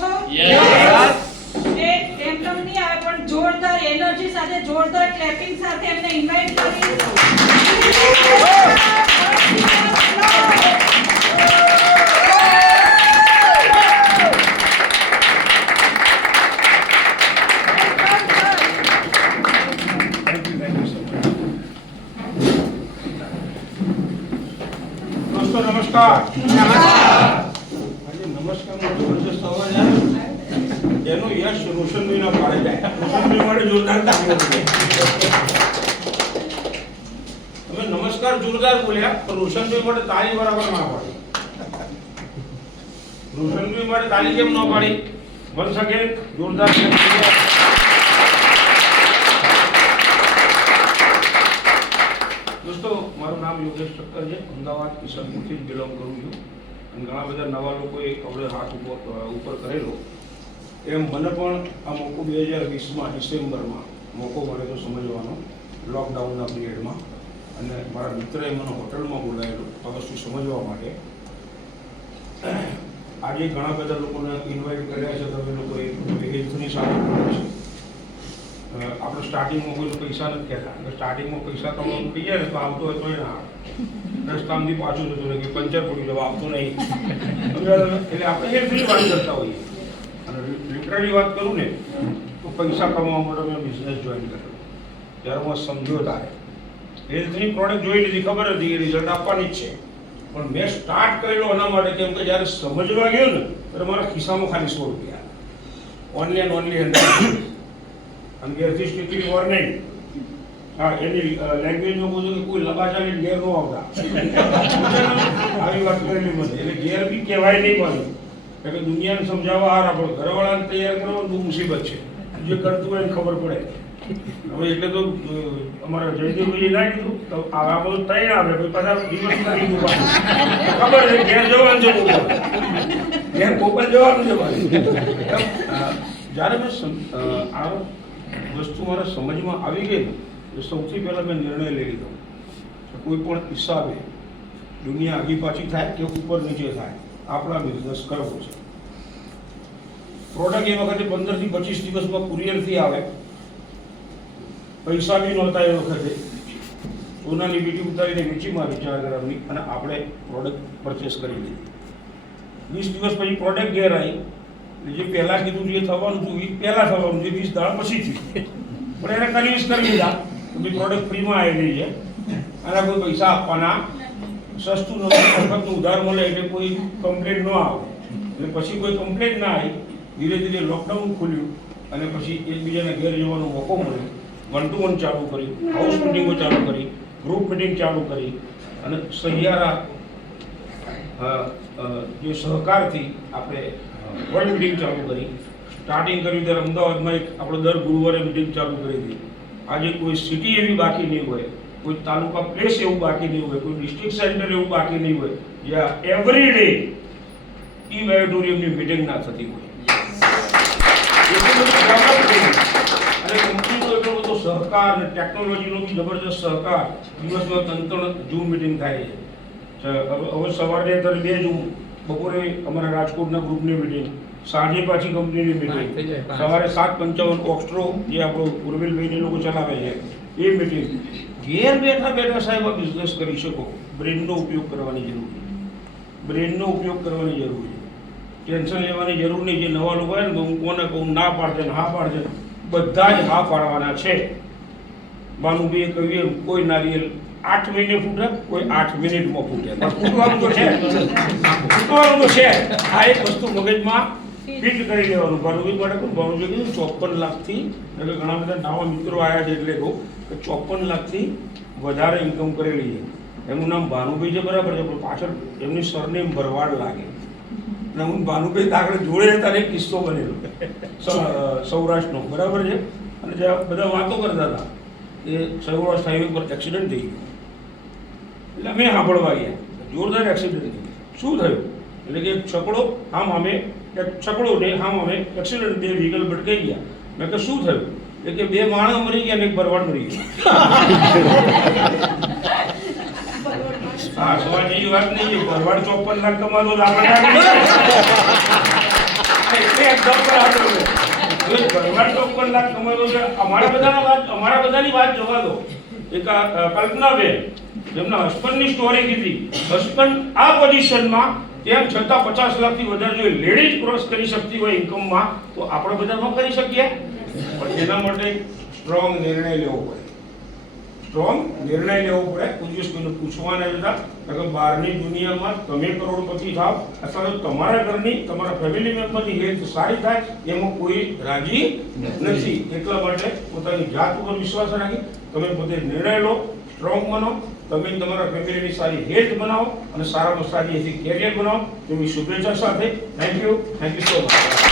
છો? યસ. એ એમનેમ નહીં આવે પણ જોરદાર એનર્જી સાથે જોરદાર ક્લેપિંગ સાથે એમને ઇન્વાઇટ કરી નમસ્કાર. આજે નમસ્કારનો જબરજસ્ત અવાજ આવે એનું યશ રોશનભાઈના પાડે જાય. રોશનભાઈ માટે જોરદાર તાળીઓ પડે. તમે નમસ્કાર જોરદાર બોલ્યા પણ રોશનભાઈ માટે તાળી બરાબર ના પાડી. રોશનભાઈ માટે તાળી કેમ ન પાડી? બન શકે જોરદાર. દોસ્તો, મારું નામ યોગેશ ઠક્કર છે. અમદાવાદ કિશનપુરથી જ બિલોંગ કરું છું અને ઘણા બધા નવા લોકોએ આપણે હાથ ઉપર કરેલો. એમ મને પણ આ મોકો 2020માં ડિસેમ્બરમાં મોકો મળ્યો સમજવાનો લોકડાઉનના પિરિયડમાં, અને મારા મિત્રએ મને હોટલમાં બોલાવેલો આ વસ્તુ સમજવા માટે. આજે ઘણા બધા લોકોને ઇન્વાઇટ કર્યા છે. તમે લોકોએ હેલ્થની સાથે કર્યા છે. આપણે સ્ટાર્ટિંગમાં કોઈ પૈસા નથી કહેતા. સ્ટાર્ટિંગમાં પૈસા તમારું કહીએ ને તો આવતો હોય તો એ ના આવે. રસ્તામાંથી પાછું જતું રહે કે પંચર પડી જવા આવતું નહીં. એટલે આપણે હેલ્થની વાત કરતા હોઈએ. અને લિટરલી વાત કરું ને તો પૈસા કમાવા માટે મેં બિઝનેસ જોઈન કર્યો. ત્યારે હું સમજ્યો તારે હેલ્થની પ્રોડક્ટ જોઈ લીધી, ખબર હતી એ રિઝલ્ટ આપવાની જ છે. પણ મેં સ્ટાર્ટ કરેલો એના માટે કેમ કે જ્યારે સમજવા ગયો ને ત્યારે મારા ખિસ્સામાં ખાલી 100 રૂપિયા. Only and only 100. અને ઘેરથી સ્ટ્રિક્ટલી વોર નહીં. હા, એની લેંગ્વેજમાં બોલું કે કોઈ લબાચાની ઘેર ન આવતા. આવી વાત કરેલી મને. એટલે ઘેર બી કહેવાય નહીં પાછું. કે દુનિયાને સમજાવવા હાર આપણો ઘરવાળાને તૈયાર કરવો બહુ મુસીબત છે. જે કરતું હોય એને ખબર પડે. હવે એટલે તો અમારા જયદેવભાઈએ ના કીધું તો આ બધું તૈયાર આવે કોઈ પાછા દિવસ ખબર છે ઘેર જવાનું છે. ઘેર કોપલ જવાનું છે ભાઈ. જ્યારે મેં આ વસ્તુ મારા સમજમાં આવી ગઈ તો સૌથી પહેલાં મેં નિર્ણય લઈ લીધો કે કોઈ પણ હિસાબે દુનિયા આગી પાછી થાય કે ઉપર નીચે થાય, આપણા બિઝનેસ કરવો છે. પ્રોડક્ટ એ વખતે 15 થી 25 દિવસમાં કુરિયરથી આવે. પૈસા બી નહોતા એ વખતે. સોનાની વીટી ઉતારીને વેચી મારી 4 ગ્રામની અને આપણે પ્રોડક્ટ પરચેસ કરી લીધી. 20 દિવસ પછી પ્રોડક્ટ ઘેર આવી. જે પહેલાં કીધું જે થવાનું હતું એ પહેલાં થવાનું, જે 20 દાડા પછી થયું. પણ એને કન્વિન્સ કરી દીધા કે ભાઈ પ્રોડક્ટ ફ્રીમાં આવેલી છે, આના કોઈ પૈસા આપવાના, સસ્તું મફતનું ઉધાર મળે એટલે કોઈ કમ્પ્લેન્ટ ન આવે. એટલે પછી કોઈ કમ્પ્લેન્ટ ના આવી. ધીરે ધીરે લોકડાઉન ખુલ્યું અને પછી એકબીજાને ઘેર જવાનો મોકો મળ્યો. 1-to-1 ચાલુ કરી, હાઉસ મિટિંગો ચાલુ કરી, ગ્રુપ મિટિંગ ચાલુ કરી અને સહિયારા જે સહકારથી આપણે વર્લ્ડ મિટિંગ ચાલુ કરી. સ્ટાર્ટિંગ કર્યું ત્યારે અમદાવાદમાં એક આપણે દર ગુરુવારે મિટિંગ ચાલુ કરી હતી. આજે કોઈ સિટી એવી બાકી નહીં હોય, કોઈ તાલુકા પ્લેસ એવું બાકી નહીં હોય, કોઈ ડિસ્ટ્રિક્ટ સેન્ટર એવું બાકી નહીં હોય જ્યાં એવરી ડે ઈ બાયોટોરિયમની મિટિંગ ના થતી હોય. અને કંપનીનો એટલો બધો સહકાર અને ટેકનોલોજીનો બી જબરજસ્ત સહકાર. દિવસમાં 3 ઝૂમ મિટિંગ થાય છે. હવે સવારે 2 ઝૂમ, બપોરે અમારા રાજકોટના ગ્રુપની મિટિંગ, સાંજે પાછી કંપનીની મિટિંગ, સવારે 7:55 ઓક્સ્ટ્રો જે આપણો ઉર્વિલભાઈને લોકો ચલાવે છે એ મિટિંગ. ઘેર બેઠા બેઠા સાહેબ આ બિઝનેસ કરી શકો. બ્રેનનો ઉપયોગ કરવાની જરૂર છે. બ્રેનનો ઉપયોગ કરવાની જરૂર છે. ટેન્શન લેવાની જરૂર નહીં. જે નવા લોકો હોય ને તો હું કોને કહું, ના પાડશે ને હા પાડશે, બધા જ હા પાડવાના છે. ભાનુભાઈએ કહ્યું એમ કોઈ નારિયેલ 8 મહિને ફૂટે, કોઈ 8 મિનિટમાં ફૂટે. ફૂટવાનું તો છે, ફૂટવાનું તો છે. આ એક વસ્તુ મગજમાં ફિટ કરી લેવાનું. ભાનુભાઈ માટે પણ ભાનુભાઈ કીધું 54 લાખથી, એટલે ઘણા બધા નવા મિત્રો આવ્યા છે એટલે કહું કે 54 લાખથી વધારે ઇન્કમ કરેલી છે. એમનું નામ ભાનુભાઈ છે બરાબર છે, પણ પાછળ એમની સરનેમ ભરવાડ લાગે. અને હું ભાનુભાઈ આગળ જોડે હતા એક કિસ્સો બનેલો સૌરાષ્ટ્રનો બરાબર છે. અને જ્યાં બધા વાતો કરતા હતા એ સૌરાષ્ટ્ર હાઈવે પર એક્સિડન્ટ થઈ ગયો. એટલે અમે સાંભળવા ગયા, જોરદાર એક્સિડન્ટ થયું. શું થયું? એટલે કે છકડો આમ અમે છકડો ને આમ અમે એક્સિડન્ટ, 2 વ્હીકલ ભટકાઈ ગયા. મેં કહ્યું શું થયું? એટલે કે 2 માણસ મરી ગયા અને એક ભરવાડ મરી ગયો. હા, સવાલ જેવી વાત નહીં. ભરવાડ 54 લાખ કમાતો એટલે 55 લાખ કમાતો છે. અમારા બધાની વાત જવા દો. એક કલ્પનાબેન જેમના હસબન્ડની સ્ટોરી કીધી, હસબન્ડ આ પોઝિશનમાં તેમ છતાં 50 લાખથી વધારે જો લેડીઝ ક્રોસ કરી શકતી હોય ઇન્કમમાં, તો આપણે બધા ન કરી શકીએ? પણ એના માટે સ્ટ્રોંગ નિર્ણય લેવો પડે. સ્ટ્રોંગ નિર્ણય લેવો પડે. કોઈ દિવસ કોઈને પૂછવાના જતા, કારણ કે બહારની દુનિયામાં તમે કરોડપતિ થાવ અથવા તો તમારા ઘરની તમારા ફેમિલી મેમ્બરની હેલ્થ સારી થાય એમાં કોઈ રાજી નથી. એટલા માટે પોતાની જાત ઉપર વિશ્વાસ રાખી તમે પોતે નિર્ણય લો, સ્ટ્રોંગ બનો, તમે તમારા ફેમિલીની સારી હેલ્થ બનાવો અને સારામાં સારી એથી કેરિયર બનાવો. એવી શુભેચ્છા સાથે થેન્ક યુ સો મચ.